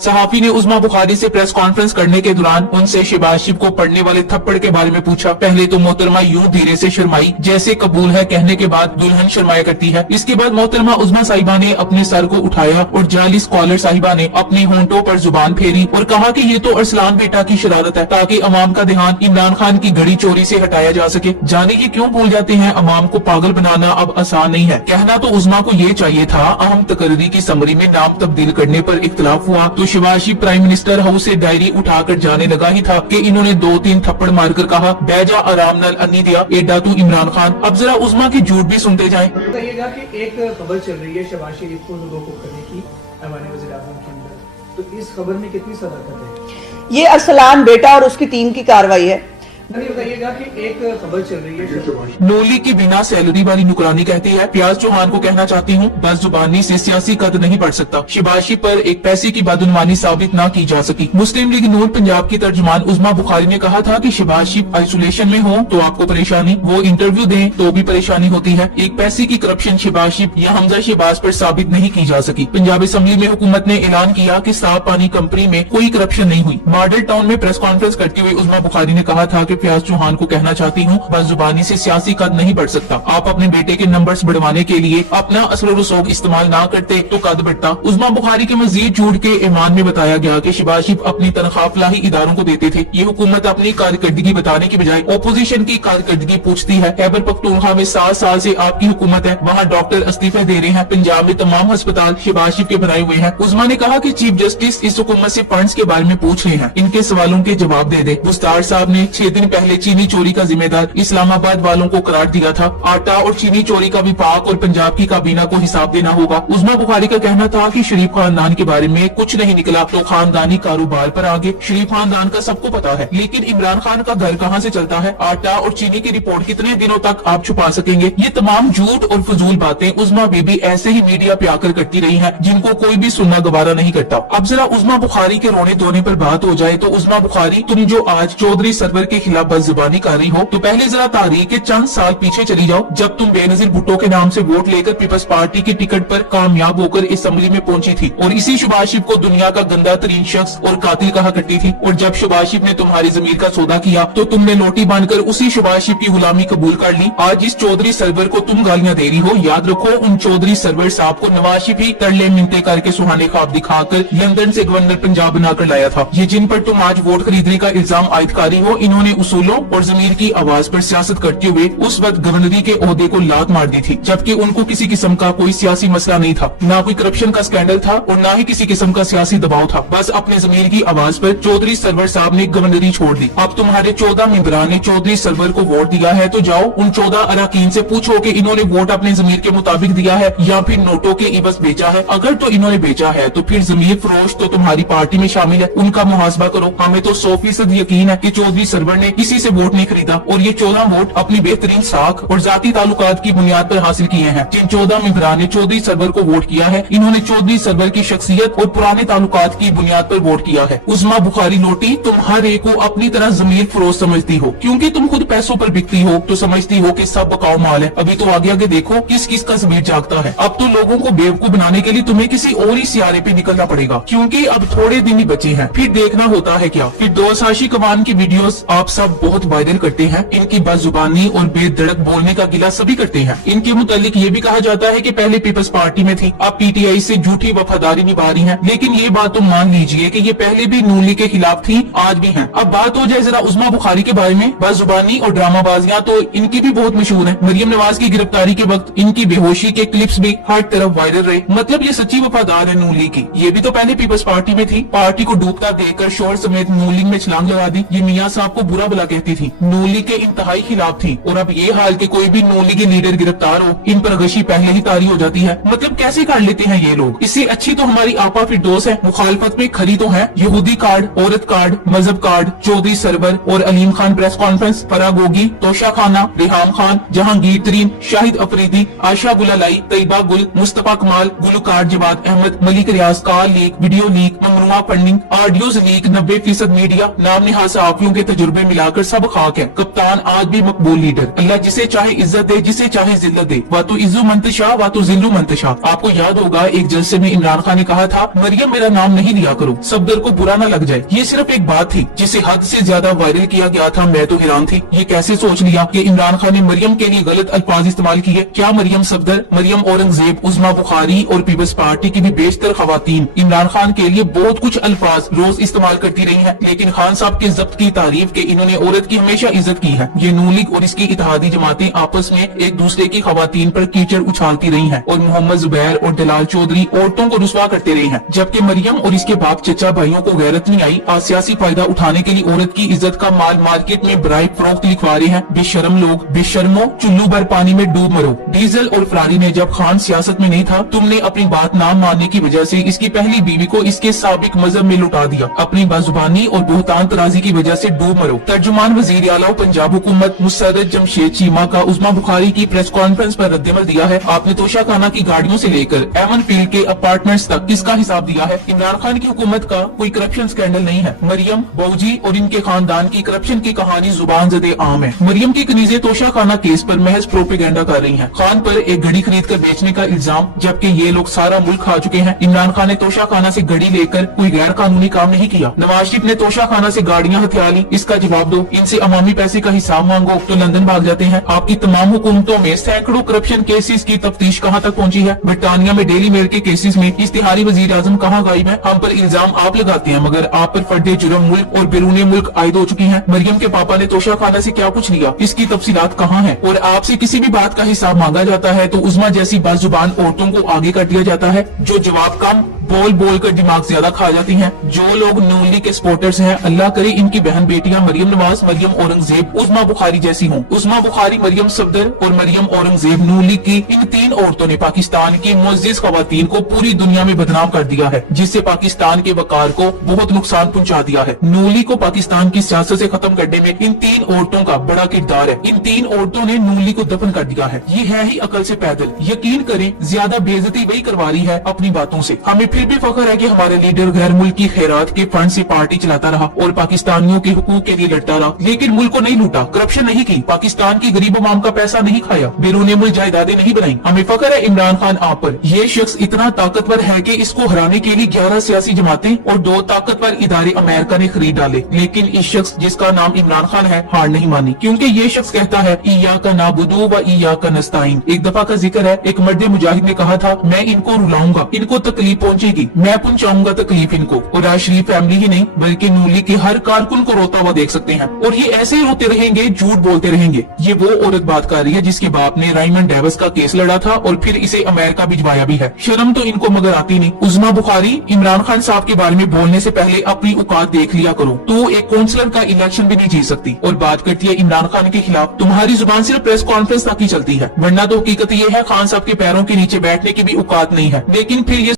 सहाफी ने उज़मा बुखारी से press conference करने के दौरान उनसे शहबाज शरीफ को पड़ने वाले थप्पड़ के बारे में पूछा। पहले तो मोहतरमा यूं धीरे से शर्माई जैसे कबूल है कहने के बाद दुल्हन शर्माया करती है। इसके बाद मोहतरमा उज़मा साहिबा ने अपने सर को उठाया और जाली स्कॉलर साहिबा ने अपने होंठों पर जुबान फेरी और कहा कि ये तो अरसलान बेटा की शरारत है ताकि अवाम का ध्यान इमरान खान की घड़ी चोरी से हटाया जा सके। जाने की क्यों भूल जाते हैं, अवाम को पागल बनाना अब आसान नहीं है। कहना तो उज़मा को ये चाहिए था। अहम तकरीरी की समरी में नाम तब्दील करने पर इख्तलाफ हुआ तो शहबाज शरीफ प्राइम मिनिस्टर हाउस से डायरी उठाकर जाने लगा ही था कि इन्होंने 2-3 थप्पड़ मारकर कहा बैजा आराम नाल अन्नी दिया एडा तू इमरान खान। अब जरा उज़मा की झूठ भी सुनते जाएं। बताइएगा कि एक खबर चल रही है शहबाज शरीफ को रुखसत करने की ऐवान वज़ीर-ए-आज़म के अंदर, तो इस खबर में कितनी सदाकत है? ये अरसलान बेटा और उसकी टीम की कार्रवाई है। बताइएगा कि एक खबर चल रही है नोली की बिना सैलरी वाली नुकरानी कहती है प्याज चौहान को कहना चाहती हूँ बस जुबानी से सियासी कद नहीं बढ़ सकता। शहबाज शरीफ पर एक पैसे की बदनुमानी साबित न की जा सकी। मुस्लिम लीग नून पंजाब की तर्जुमान उज़मा बुखारी ने कहा था कि शहबाज शरीफ आइसोलेशन में हो तो आपको परेशानी, वो इंटरव्यू दें तो भी परेशानी होती है। एक पैसे की करप्शन शहबाज शरीफ या हमजा शहबाज पर साबित नहीं की जा सकी। पंजाब असम्बली में हुकूमत ने ऐलान किया कि साफ पानी कंपनी में कोई करप्शन नहीं हुई। मॉडल टाउन में प्रेस कॉन्फ्रेंस करते हुए उज़मा बुखारी ने कहा था कि प्याज चौहान को कहना चाहती हूँ बस जुबानी से सियासी कद नहीं बढ़ सकता। आप अपने बेटे के नंबर्स बढ़वाने के लिए अपना असर रसूख इस्तेमाल ना करते तो कद बढ़ता। उज़मा बुखारी के मजीद झूठ के ईमान में बताया गया कि शहबाज शरीफ अपनी तनख्वाह फलाही इदारों को देते थे। ये हुकूमत अपनी कारकर्दगी बताने की बजाय ओपोजिशन की कारकर्दगी पूछती है। खैबर पख्तूनख्वा में 7 साल से आपकी हुकूमत है, वहाँ डॉक्टर इस्तीफे दे रहे हैं। पंजाब में तमाम अस्पताल शहबाज शरीफ के बनाए हुए हैं। उज़मा ने कहा कि चीफ जस्टिस इस हुकूमत से फंड्स के बारे में पूछ रहे हैं, इनके सवालों के जवाब दे दे। मुस्तार साहब ने 6 दिन पहले चीनी चोरी का जिम्मेदार इस्लामाबाद वालों को करार दिया था। आटा और चीनी चोरी का विफाक और पंजाब की काबीना को हिसाब देना होगा। उज़मा बुखारी का कहना था कि शरीफ खानदान के बारे में कुछ नहीं निकला तो खानदानी कारोबार पर आगे। शरीफ खानदान का सबको पता है, लेकिन इमरान खान का घर कहाँ से चलता है? आटा और चीनी की रिपोर्ट कितने दिनों तक आप छुपा सकेंगे? ये तमाम झूठ और फजूल बातें उज़मा बीबी ऐसे ही मीडिया पे आकर करती रही है जिनको कोई भी सुनना गवारा नहीं करता। अब जरा उज़मा बुखारी के रोने धोने पर बात हो जाए तो उज़मा बुखारी, तुम जो आज चौधरी सरवर के खिलाफ बदजुबानी कर रही हो तो पहले जरा तारीख के चंद साल पीछे चली जाओ जब तुम बेनजीर भुट्टो के नाम से वोट लेकर पीपल्स पार्टी की टिकट पर कामयाब होकर असेंबली में पहुंची थी और इसी शहबाज शरीफ को दुनिया का गंदा तरीन शख्स और कातिल कहा करती थी। और जब शहबाज शरीफ ने तुम्हारी जमीर का सौदा किया तो तुमने नोटी बांधकर उसी शहबाज शरीफ की गुलामी कबूल कर ली। आज इस चौधरी सरवर को तुम गालियां दे रही हो। याद रखो उन चौधरी सरवर साहब को नवाज शरीफ ही तरले मिनते करके सुहाने ख्वाब दिखाकर लंदन से गवर्नर पंजाब बनाकर लाया था। ये जिन पर तुम आज वोट खरीदने का इल्जाम आयदकारी हो, इन्होंने उसूलों और जमीर की आवाज पर सियासत करते हुए उस वक्त गवर्नरी के ओहदे को लात मार दी थी, जबकि उनको किसी किस्म का कोई सियासी मसला नहीं था, ना कोई करप्शन का स्कैंडल था और ना ही किसी किस्म का सियासी दबाव था। बस अपने जमीर की आवाज पर चौधरी सरवर साहब ने गवर्नरी छोड़ दी। अब तुम्हारे 14 मेंबरान ने चौधरी सरवर को वोट दिया है तो जाओ उन 14 अरकान से पूछो कि इन्होंने वोट अपने जमीर के मुताबिक दिया है या फिर नोटों के इवज बेचा है। अगर तो इन्होंने बेचा है तो फिर जमीर फरोश तो तुम्हारी पार्टी में शामिल है, उनका मुहासबा करो। हमें तो 100% यकीन है कि चौधरी सरवर ने किसी से वोट नहीं खरीदा और ये 14 वोट अपनी बेहतरीन साख और जाती ताल्लुकात की बुनियाद पर हासिल किए हैं। जिन 14 मेंबरान ने चौधरी सरवर को वोट किया है, इन्होंने चौधरी सरवर की शख्सियत और पुराने ताल्लुकात की बुनियाद पर वोट किया है। उज़मा बुखारी लोटी, तुम हर एक को अपनी तरह जमीर फरोश समझती हो, क्योंकि तुम खुद पैसों पर बिकती हो तो समझती हो कि सब बकाऊ माल है। अभी तो आगे आगे देखो किस किस का जमीर जागता है। अब तो लोगों को बेवकूफ बनाने के लिए तुम्हें किसी और ही सियारे पे निकलना पड़ेगा, क्योंकि अब थोड़े दिन ही बचे हैं। फिर देखना होता है क्या। फिर दोसाशी कमान की वीडियोस आप सब बहुत वायरल करते हैं। इनकी बदजुबानी और बेधड़क बोलने का गिला सभी करते हैं। इनके मुतालिक ये भी कहा जाता है कि पहले पीपल्स पार्टी में थी, अब पीटीआई से झूठी वफादारी निभा रही है। लेकिन ये बात तो मान लीजिए कि ये पहले भी नून लीग के खिलाफ थी, आज भी है। अब बात हो जाए जरा उज़मा बुखारी के बारे में। बदजुबानी और ड्रामाबाजियां तो इनकी भी बहुत मशहूर है। मरियम नवाज की गिरफ्तारी के वक्त इनकी बेहोशी के क्लिप्स भी हर तरफ वायरल रहे। मतलब ये सच्ची वफादार है नून लीग की। ये भी तो पहले पीपल्स पार्टी में थी, पार्टी को डूबता देखकर शोहर समेत नून लीग में छलांग लगा दी। ये मियां साहब को बुरा भला कहती थी, नून लीग के इंतहाई खिलाफ थी। और अब ये हाल के कोई भी नून लीग लीडर गिरफ्तार हो, इन पर गशी पहले ही तारी हो जाती है। मतलब कैसे कर लेते हैं ये लोग। इससे अच्छी तो हमारी आपा फिरदौस है। मुखालफत में खरी तो है यहूदी कार्ड, औरत कार्ड, मजहब कार्ड, चौधरी सरवर और अलीम खान प्रेस कॉन्फ्रेंस, फरागोगी, तोशा खाना, रेहाम खान, जहांगीर तरीन, शाहिद अफरीदी, आशा गुलालाई, Taiba Gul, Mustafa Kamal, Gulkar Jawad Ahmad, Malik Riaz, call leak, video leak, ममनुआ फंडिंग, ऑडियोज लीक, 90% मीडिया, नाम निहाद सहाफियों के तजुर्बे मिले मिलाकर सब खाक है। कप्तान आज भी मकबूल लीडर, अल्लाह जिसे चाहे इज्जत दे, जिसे चाहे जिल्लत दे, वा तो इज्जु मंतशा वा तो जिल्लु मंतशा। आपको याद होगा एक जलसे में इमरान खान ने कहा था, मरियम मेरा नाम नहीं लिया करो, सफदर को बुरा न लग जाए। ये सिर्फ एक बात थी जिसे हद से ज्यादा वायरल किया गया था। मैं तो हैरान थी, ये कैसे सोच लिया कि इमरान खान ने मरियम के लिए गलत अल्फाज इस्तेमाल किए। क्या मरियम सफदर, मरियम औरंगजेब, उस्मा बुखारी और पीपल्स पार्टी की भी बेशतर खवातीन इमरान खान के लिए बहुत कुछ अल्फाज रोज इस्तेमाल करती रही हैं, लेकिन खान साहब के जब्त की तारीफ के इन्होंने औरत की हमेशा इज्जत की है। ये नून लीग और इसकी इत्तेहादी जमातें आपस में एक दूसरे की खवातीन पर कीचड़ उछालती रही हैं और मोहम्मद जुबैर और दलाल चौधरी औरतों को रुसवा करते रहे हैं, जबकि मरियम और इसके बाप चचा भाइयों को गैरत नहीं आई। आज सियासी फायदा उठाने के लिए औरत की इज्जत का माल मार्केट में ब्राइब फरोख्त लिखवा रहे हैं। बेशरम लोग, बेशर्मो, चुल्लू भर पानी में डूब मरो। डीजल और फरारी ने जब खान सियासत में नहीं था, तुमने अपनी बात ना मानने की वजह से इसकी पहली बीवी को इसके साबिक मजहब में लुटा दिया। अपनी बाजुबानी और बुहतान तराजी की वजह से डूब मरो। तर्जुमान वजीर आला पंजाब हुकूमत मुसर्रत जमशेद चीमा का उस्मा बुखारी की प्रेस कॉन्फ्रेंस पर रद्दमल दिया है। आपने तोशाखाना की गाड़ियों से लेकर एवन फील्ड के अपार्टमेंट्स तक किसका हिसाब दिया है? इमरान खान की हुकूमत का कोई करप्शन स्कैंडल नहीं है। मरियम, बहूजी और इनके खानदान की करप्शन की कहानी जुबान ज़दे आम है। मरियम की कनीजे तोशाखाना केस पर महज प्रोपेगेंडा कर रही हैं। खान पर एक घड़ी खरीद कर बेचने का इल्जाम, जबकि ये लोग सारा मुल्क खा चुके हैं। इमरान खान ने तोशाखाना से घड़ी लेकर कोई गैर कानूनी काम नहीं किया। नवाज शरीफ ने तोशाखाना से गाड़ियां हथिया ली, इसका जवाब दो। इनसे अवामी पैसे का हिसाब मांगो तो लंदन भाग जाते हैं। आपकी तमाम हुकूमतों में सैकड़ों करप्शन केसेस की तफ्तीश कहां तक पहुंची है? ब्रिटानिया में डेली मेल के केसेस में इश्तिहारी वजीर आजम कहां गायब है? हम पर इल्जाम आप लगाते हैं, मगर आप पर फर्दे जुर्म मुल्क और बैरून मुल्क आयद हो चुकी हैं। मरियम के पापा ने तोशाखाना से क्या कुछ लिया, इसकी तफसीलात कहाँ है? और आपसे किसी भी बात का हिसाब मांगा जाता है तो उस्मा जैसी बाजुबान औरतों को आगे कर दिया जाता है, जो जवाब कम बोल बोल कर दिमाग ज्यादा खा जाती हैं। जो लोग नून लीग के सपोर्टर्स हैं, अल्लाह करे इनकी बहन बेटियां मरियम नवाज, मरियम औरंगजेब, उस्मा बुखारी जैसी हों। उस्मा बुखारी, मरियम सफदर और मरियम औरंगजेब नून लीग की इन तीन औरतों ने पाकिस्तान की मुअज्जिज खवातीन को पूरी दुनिया में बदनाम कर दिया है, जिससे पाकिस्तान के वकार को बहुत नुकसान पहुंचा दिया है। नून लीग को पाकिस्तान की सियासत से खत्म करने में इन तीन औरतों का बड़ा किरदार है। इन तीन औरतों ने नून लीग को दफन कर दिया है। ये है ही अकल से पैदल। यकीन करें, ज्यादा बेइज्जती वही करवा रही है अपनी बातों से। हमें फिर भी फख्र है कि हमारे लीडर गैर मुल्की खैरात के फंड से पार्टी चलाता रहा और पाकिस्तानियों के हुकूक के लिए लड़ता रहा, लेकिन मुल्क को नहीं लूटा, करप्शन नहीं की, पाकिस्तान की गरीब अवाम का पैसा नहीं खाया, बैरून मुल्क जायदादें नहीं बनाई। हमें फख्र है इमरान खान आप पर। ये शख्स इतना ताकतवर है कि इसको हराने के लिए 11 सियासी जमातें और 2 ताकतवर इदारे अमेरिका ने खरीद डाले, लेकिन इस शख्स जिसका नाम इमरान खान है हार नहीं मानी, क्योंकि ये शख्स कहता है इय्याका नअबुदु व इय्याका नस्तईन। एक दफा का जिक्र है, एक मर्द मुजाहिद ने कहा था, मैं इनको रुलाऊंगा, इनको तकलीफ पहुंचेगी, मैं पहुंचाऊंगा तकलीफ इनको। और आज शरीफ फैमिली ही नहीं बल्कि नून लीग के हर कारकुन को रोता हुआ देख सकते हैं, और ये ऐसे ही रोते रहेंगे, झूठ बोलते रहेंगे। ये वो औरत बात कर रही है जिसके बाप ने रायमंड डेविस का केस लड़ा था और फिर इसे अमेरिका भिजवाया भी है। शर्म तो इनको मगर आती नहीं। उस्मा बुखारी, इमरान खान साहब के बारे में बोलने से पहले अपनी औकात देख लिया करो। तो एक काउंसलर का इलेक्शन भी नहीं जीत सकती और बात करती है इमरान खान के खिलाफ। तुम्हारी जुबान सिर्फ प्रेस कॉन्फ्रेंस तक ही चलती है, वरना तो हकीकत ये है खान साहब के पैरों के नीचे बैठने की भी औकात नहीं है। लेकिन फिर ये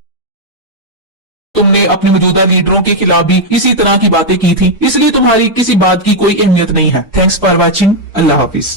तुमने अपने मौजूदा लीडरों के खिलाफ भी इसी तरह की बातें की थी, इसलिए तुम्हारी किसी बात की कोई अहमियत नहीं है। Thanks for watching. Allah Hafiz.